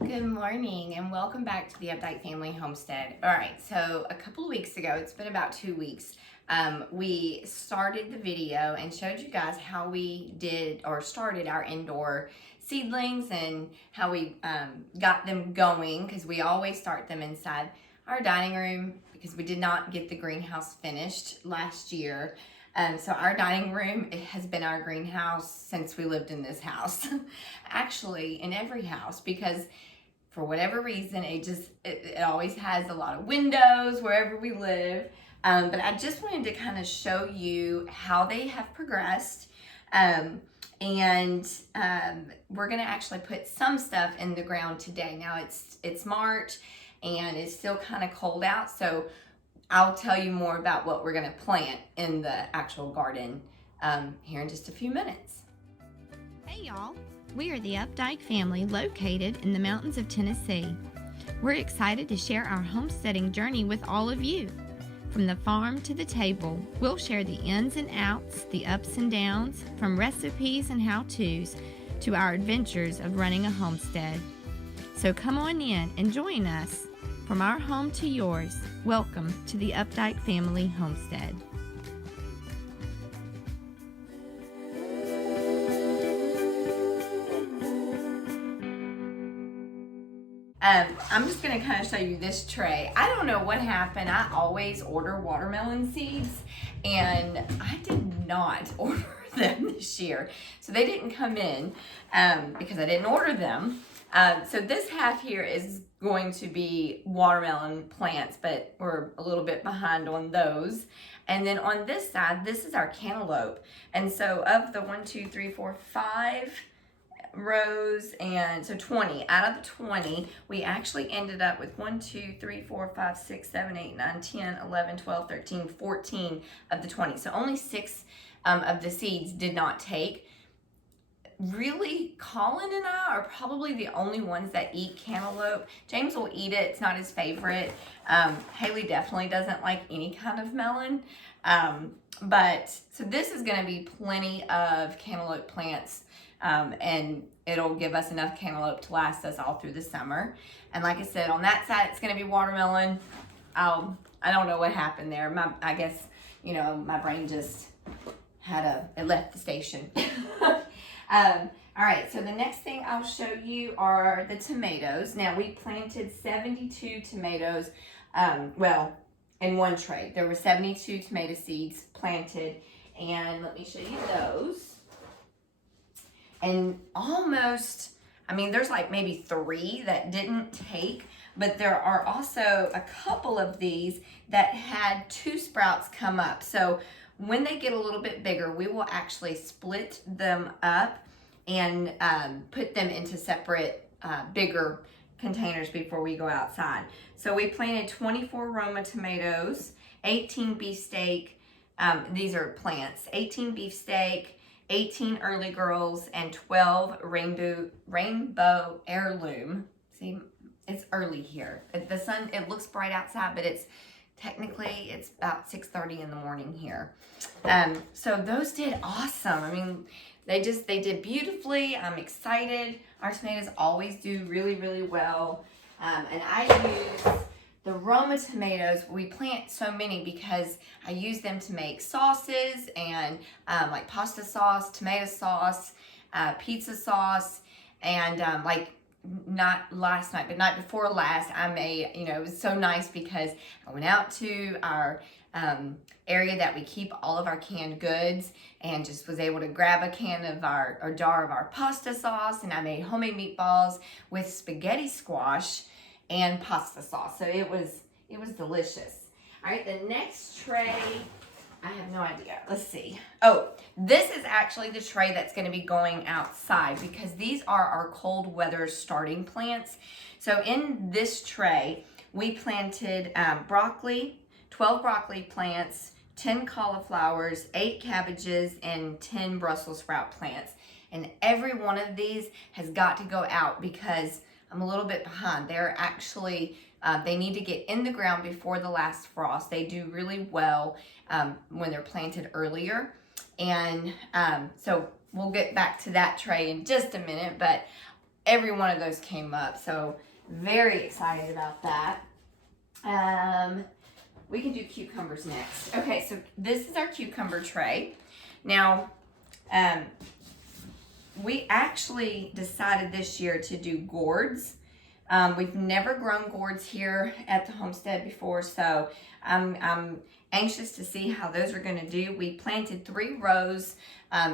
Good morning and welcome back to the Updike Family Homestead. All right, so a couple of weeks ago, it's been about 2 weeks, we started the video and showed you guys how we did or started our indoor seedlings and how we got them going, because we always start them inside our dining room because we did not get the greenhouse finished last year. So our dining room, it has been our greenhouse since we lived in this house. Actually, in every house, because for whatever reason, it always has a lot of windows wherever we live. But I just wanted to kind of show you how they have progressed. And we're gonna actually put some stuff in the ground today. Now it's March and it's still kind of cold out, so I'll tell you more about what we're gonna plant in the actual garden here in just a few minutes. Hey y'all, we are the Updike family located in the mountains of Tennessee. We're excited to share our homesteading journey with all of you. From the farm to the table, we'll share the ins and outs, the ups and downs, from recipes and how-tos to our adventures of running a homestead. So come on in and join us. From our home to yours, welcome to the Updike Family Homestead. I'm just going to kind of show you this tray. I don't know what happened. I always order watermelon seeds, and I did not order them this year. So they didn't come in because I didn't order them. So this half here is going to be watermelon plants, but we're a little bit behind on those. And then on this side, this is our cantaloupe. And so of the 5 rows, and so 20 out of the 20, we actually ended up with 5, 6, 7, 8, 9, 10, 11, 12, 13, 14 of the 20. So only 6 of the seeds did not take. Really, Colin and I are probably the only ones that eat cantaloupe. James will eat it. It's not his favorite. Haley definitely doesn't like any kind of melon. But so this is going to be plenty of cantaloupe plants, and it'll give us enough cantaloupe to last us all through the summer. And like I said, on that side, it's going to be watermelon. I don't know what happened there. I guess, my brain just it left the station. All right, so the next thing I'll show you are the tomatoes. Now, we planted 72 tomatoes, in one tray. There were 72 tomato seeds planted, and let me show you those. And almost, there's like maybe 3 that didn't take, but there are also a couple of these that had 2 sprouts come up. So when they get a little bit bigger, we will actually split them up and put them into separate, bigger containers before we go outside. So we planted 24 Roma tomatoes, 18 beefsteak, these are plants, 18 beefsteak, 18 early girls, and 12 rainbow heirloom. See, it's early here. The sun, it looks bright outside, but it's about 6:30 in the morning here. So those did awesome. They did beautifully. I'm excited. Our tomatoes always do really, really well. And I use the Roma tomatoes. We plant so many because I use them to make sauces and like pasta sauce, tomato sauce, pizza sauce, and not last night, but night before last, I made, it was so nice because I went out to our area that we keep all of our canned goods and just was able to grab a can of or jar of our pasta sauce, and I made homemade meatballs with spaghetti squash and pasta sauce. So it was delicious. All right, the next tray, I have no idea. Let's see. Oh, this is actually the tray that's going to be going outside because these are our cold weather starting plants. So in this tray, we planted broccoli, 12 broccoli plants, 10 cauliflowers, 8 cabbages, and 10 Brussels sprout plants. And every one of these has got to go out because I'm a little bit behind. They're actually, they need to get in the ground before the last frost. They do really well when they're planted earlier. And so we'll get back to that tray in just a minute, but every one of those came up. So very excited about that. We can do cucumbers next. Okay, so this is our cucumber tray. Now, we actually decided this year to do gourds. We've never grown gourds here at the homestead before, so I'm anxious to see how those are going to do. We planted 3 rows,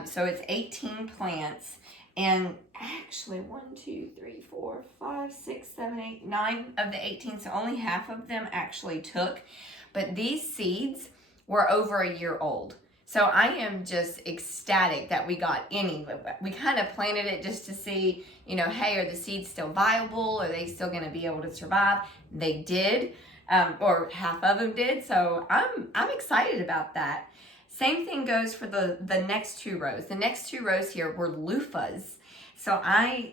so it's 18 plants, and actually 1, 2, 3, 4, 5, 6, 7, 8, 9 of the 18, so only half of them actually took. But these seeds were over a year old. So I am just ecstatic that we got any. We kind of planted it just to see, you know, hey, are the seeds still viable? Are they still going to be able to survive? They did, or half of them did. So I'm excited about that. Same thing goes for the next 2 rows. The next 2 rows here were loofahs. So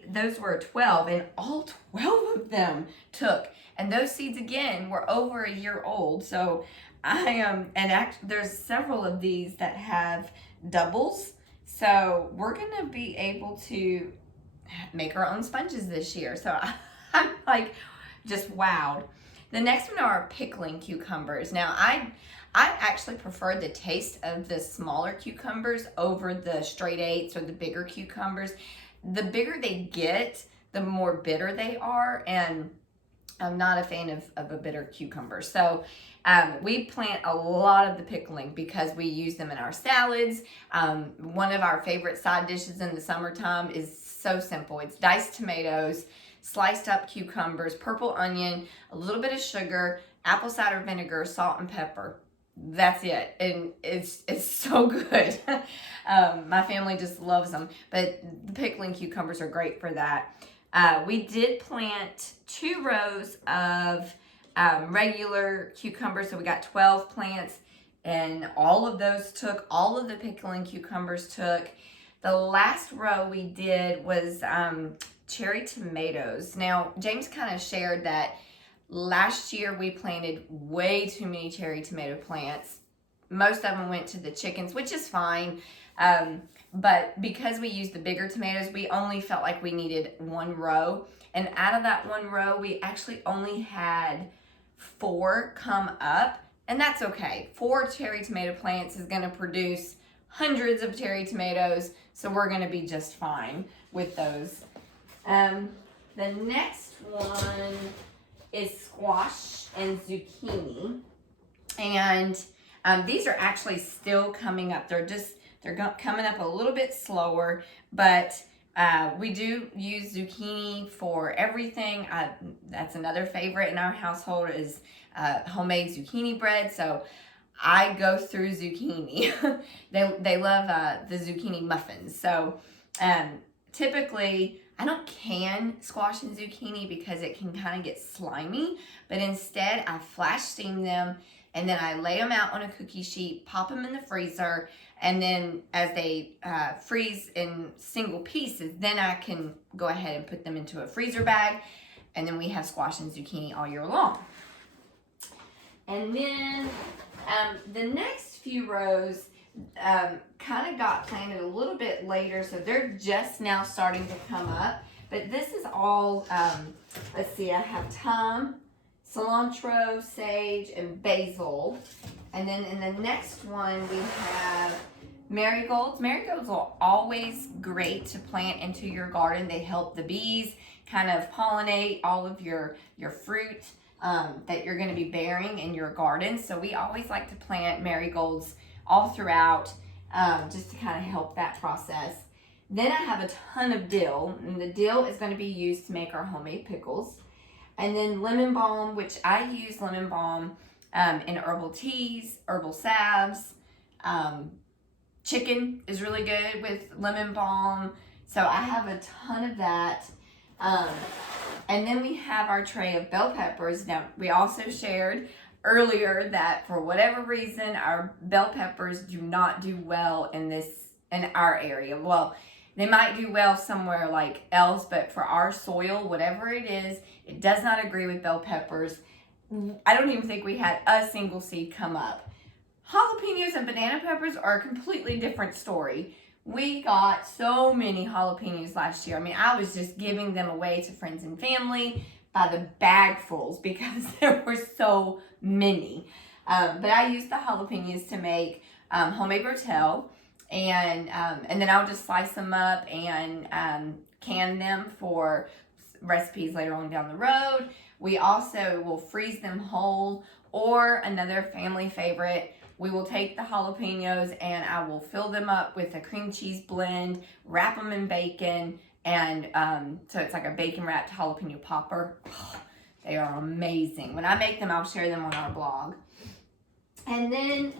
those were 12, and all 12 of them took. And those seeds again were over a year old. So there's several of these that have doubles. So we're gonna be able to make our own sponges this year. So I'm like just wowed. The next one are pickling cucumbers. Now I actually prefer the taste of the smaller cucumbers over the straight 8s or the bigger cucumbers. The bigger they get, the more bitter they are, and I'm not a fan of a bitter cucumber. So we plant a lot of the pickling because we use them in our salads. One of our favorite side dishes in the summertime is so simple. It's diced tomatoes, sliced up cucumbers, purple onion, a little bit of sugar, apple cider vinegar, salt, and pepper. That's it, and it's so good. My family just loves them, but the pickling cucumbers are great for that. We did plant 2 rows of regular cucumbers, so we got 12 plants, and all of those took. All of the pickling cucumbers took. The last row we did was cherry tomatoes. Now, James kind of shared that last year we planted way too many cherry tomato plants. Most of them went to the chickens, which is fine. But because we used the bigger tomatoes, we only felt like we needed 1 row. And out of that 1 row, we actually only had 4 come up. And that's okay. 4 cherry tomato plants is going to produce hundreds of cherry tomatoes. So we're going to be just fine with those. The next one is squash and zucchini. And these are actually still coming up. They're coming up a little bit slower, but we do use zucchini for everything. That's another favorite in our household is homemade zucchini bread. So I go through zucchini. They love the zucchini muffins. So typically I don't can squash and zucchini because it can kind of get slimy, but instead I flash steam them, and then I lay them out on a cookie sheet, pop them in the freezer, and then as they freeze in single pieces, then I can go ahead and put them into a freezer bag, and then we have squash and zucchini all year long. And then the next few rows kind of got planted a little bit later, so they're just now starting to come up. But this is all, let's see, I have thyme, cilantro, sage, and basil. And then in the next one, we have marigolds. Marigolds are always great to plant into your garden. They help the bees kind of pollinate all of your fruit that you're going to be bearing in your garden. So we always like to plant marigolds all throughout just to kind of help that process. Then I have a ton of dill, and the dill is going to be used to make our homemade pickles. And then lemon balm, which I use lemon balm in herbal teas, herbal salves. Chicken is really good with lemon balm. So I have a ton of that. And then we have our tray of bell peppers. Now, we also shared earlier that for whatever reason, our bell peppers do not do well in our area. Well, they might do well somewhere like else, but for our soil, whatever it is, it does not agree with bell peppers. I don't even think we had a single seed come up. Jalapenos and banana peppers are a completely different story. We got so many jalapenos last year. I mean, I was just giving them away to friends and family by the bagfuls because there were so many. But I used the jalapenos to make homemade rotel, and then I'll just slice them up and can them for recipes later on down the road. We also will freeze them whole, or another family favorite, we will take the jalapenos and I will fill them up with a cream cheese blend, wrap them in bacon, and so it's like a bacon wrapped jalapeno popper. Oh, they are amazing. When I make them, I'll share them on our blog. And then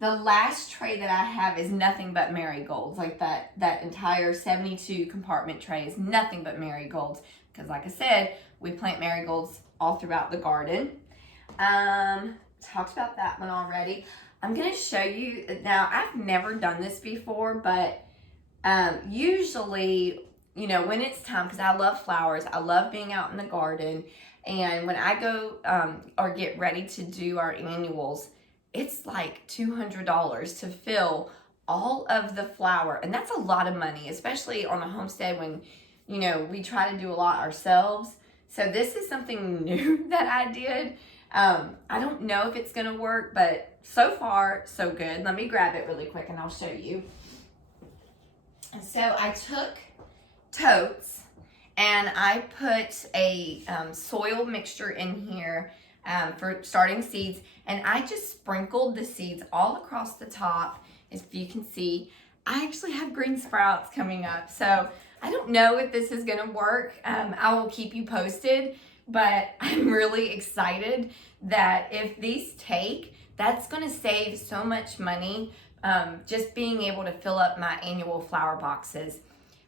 the last tray that I have is nothing but marigolds. Like that entire 72 compartment tray is nothing but marigolds. Because like I said, we plant marigolds all throughout the garden. Talked about that one already. I'm going to show you, now I've never done this before, but usually, you know, when it's time, because I love flowers, I love being out in the garden, and when I go or get ready to do our annuals, it's like $200 to fill all of the flower, and that's a lot of money, especially on a homestead when, you know, we try to do a lot ourselves. So this is something new that I did. I don't know if it's going to work, but so far, so good. Let me grab it really quick and I'll show you. So I took totes and I put a soil mixture in here for starting seeds, and I just sprinkled the seeds all across the top. If you can see, I actually have green sprouts coming up. So I don't know if this is going to work. I will keep you posted. But I'm really excited that if these take, that's going to save so much money, just being able to fill up my annual flower boxes.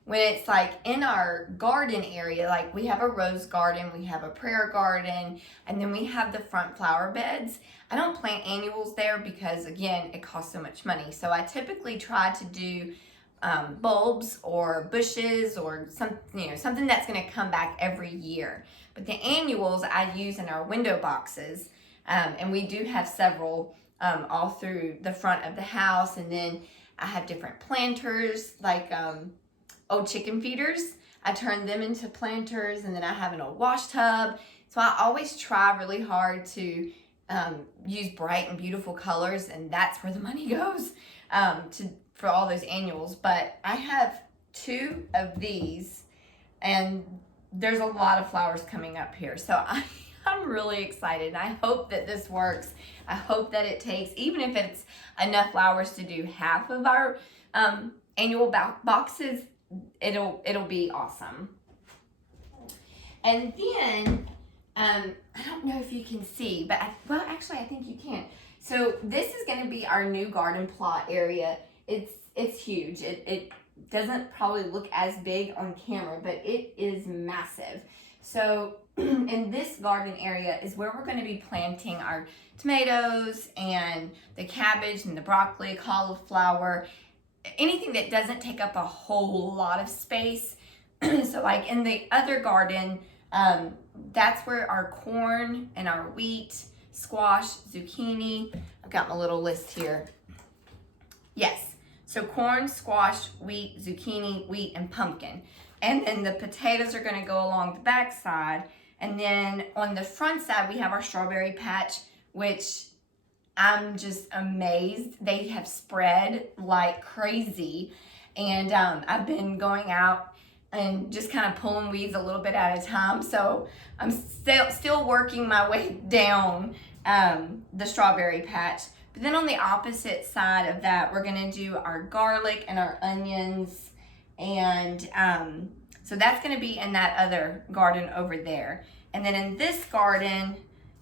When it's like in our garden area, like we have a rose garden, we have a prayer garden, and then we have the front flower beds. I don't plant annuals there because, again, it costs so much money. So I typically try to do bulbs or bushes or something that's going to come back every year. But the annuals I use in our window boxes, and we do have several all through the front of the house. And then I have different planters, like old chicken feeders. I turn them into planters, and then I have an old wash tub. So I always try really hard to use bright and beautiful colors, and that's where the money goes for all those annuals. But I have 2 of these, and there's a lot of flowers coming up here. So I'm really excited. I hope that this works. I hope that it takes, even if it's enough flowers to do half of our annual boxes, it'll be awesome. And then, I don't know if you can see, but actually I think you can. So this is going to be our new garden plot area. It's huge. It doesn't probably look as big on camera, but it is massive. So in this garden area is where we're going to be planting our tomatoes and the cabbage and the broccoli, cauliflower, anything that doesn't take up a whole lot of space. So like in the other garden, that's where our corn and our wheat, squash, zucchini, I've got my little list here. Yes. So corn, squash, wheat, zucchini, wheat, and pumpkin. And then the potatoes are going to go along the back side. And then on the front side, we have our strawberry patch, which I'm just amazed. They have spread like crazy. And I've been going out and just kind of pulling weeds a little bit at a time. So I'm still working my way down the strawberry patch. But then on the opposite side of that, we're going to do our garlic and our onions. And so that's going to be in that other garden over there. And then in this garden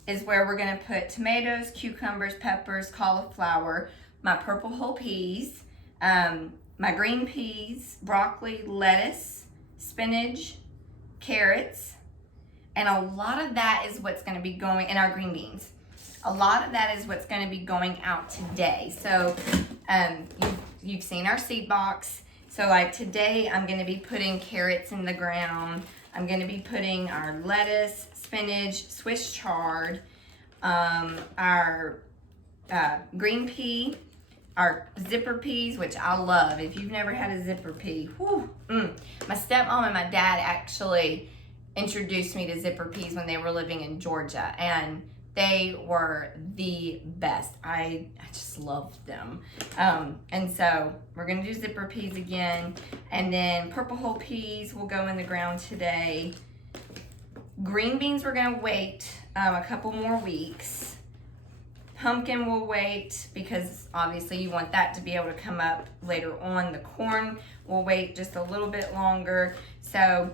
is where we're going to put tomatoes, cucumbers, peppers, cauliflower, my purple whole peas, my green peas, broccoli, lettuce, spinach, carrots. And a lot of that is what's going to be going in our green beans. A lot of that is what's going to be going out today. So you've seen our seed box. So like today I'm going to be putting carrots in the ground. I'm going to be putting our lettuce, spinach, Swiss chard, our green pea, our zipper peas, which I love. If you've never had a zipper pea, my stepmom and my dad actually introduced me to zipper peas when they were living in Georgia, and they were the best. I just loved them. And so we're gonna do zipper peas again, and then purple whole peas will go in the ground today. Green beans we're gonna wait a couple more weeks. Pumpkin will wait because obviously you want that to be able to come up later on. The corn will wait just a little bit longer. So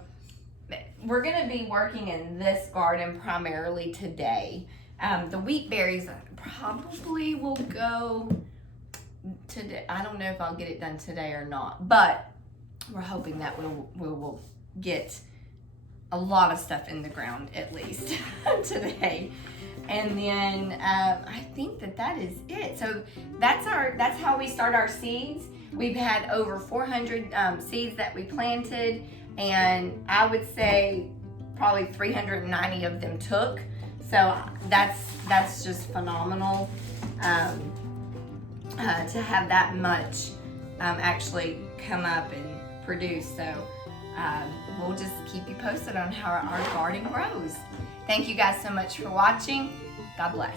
we're gonna be working in this garden primarily today. The wheat berries probably will go today. I don't know if I'll get it done today or not, but we're hoping that we'll get a lot of stuff in the ground at least today. And then I think that is it. So that's how we start our seeds. We've had over 400 seeds that we planted, and I would say probably 390 of them took. So that's just phenomenal to have that much actually come up and produce. So we'll just keep you posted on how our garden grows. Thank you guys so much for watching. God bless.